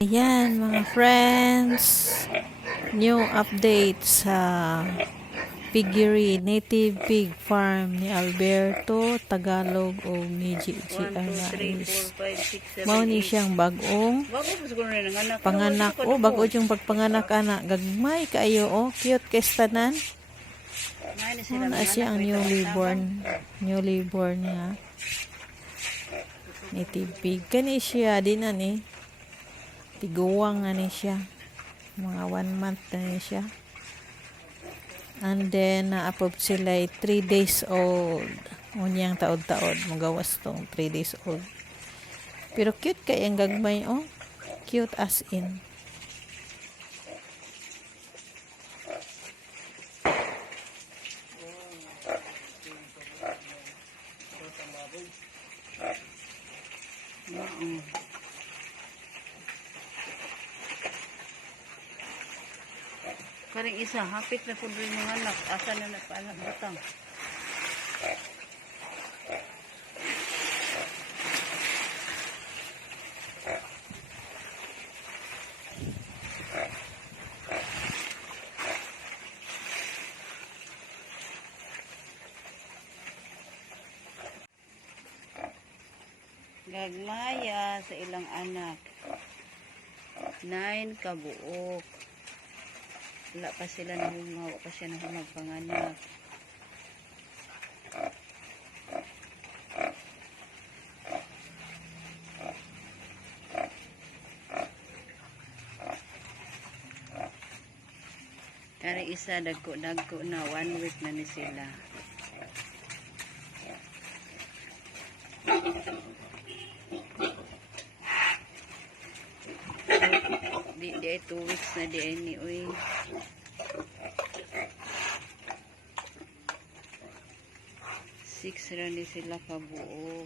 Ayan mga friends, new update sa piggery, native pig farm ni Alberto, Tagalog o ni Gigi Arais. Mao ni siyang bagong panganak. O, bago yung pagpanganak anak. Gagmay kayo, o. Cute kestanan. Na siya ang newly born nga. Native pig. Kani siya, di na ni. Tiguwang na ni siya. Mga 1 month na ni siya. And then, na-approve sila 3 days old. Unyang taod-taod. Magawas tong 3 days old. Pero cute kayang gagmay, oh. Cute as in. Karing isa, hapit na po rin mga anak. Asa na nagpaanak butang. Gagmaya sa ilang anak. 9 kabuok. Wala pa sila nahungaw, pa siya nahumagpanganak. Kari isa dagko na 1 week na ni sila. Di ay 2 weeks na di ay ni uy. Six ni sila kabuok.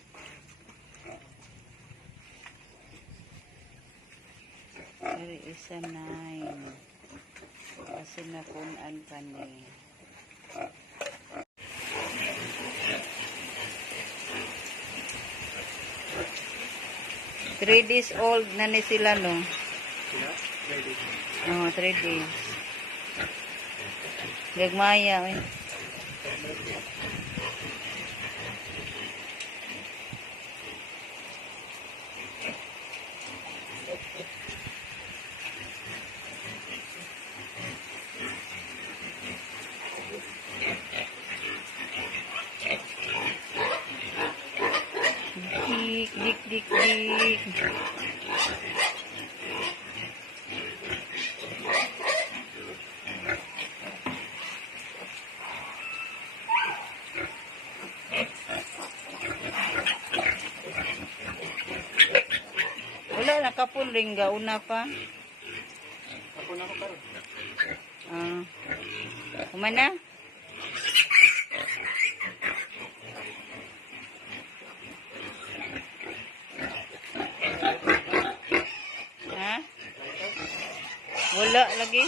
Kari isa 9. Kasi napunan pa ni. Three days old na ni sila, no? 3 days. Gagmaya, eh. Dik. Wala, nakapuling gauna pa. Kapun ako pa rin. Kumana? Ha? Wala lagi.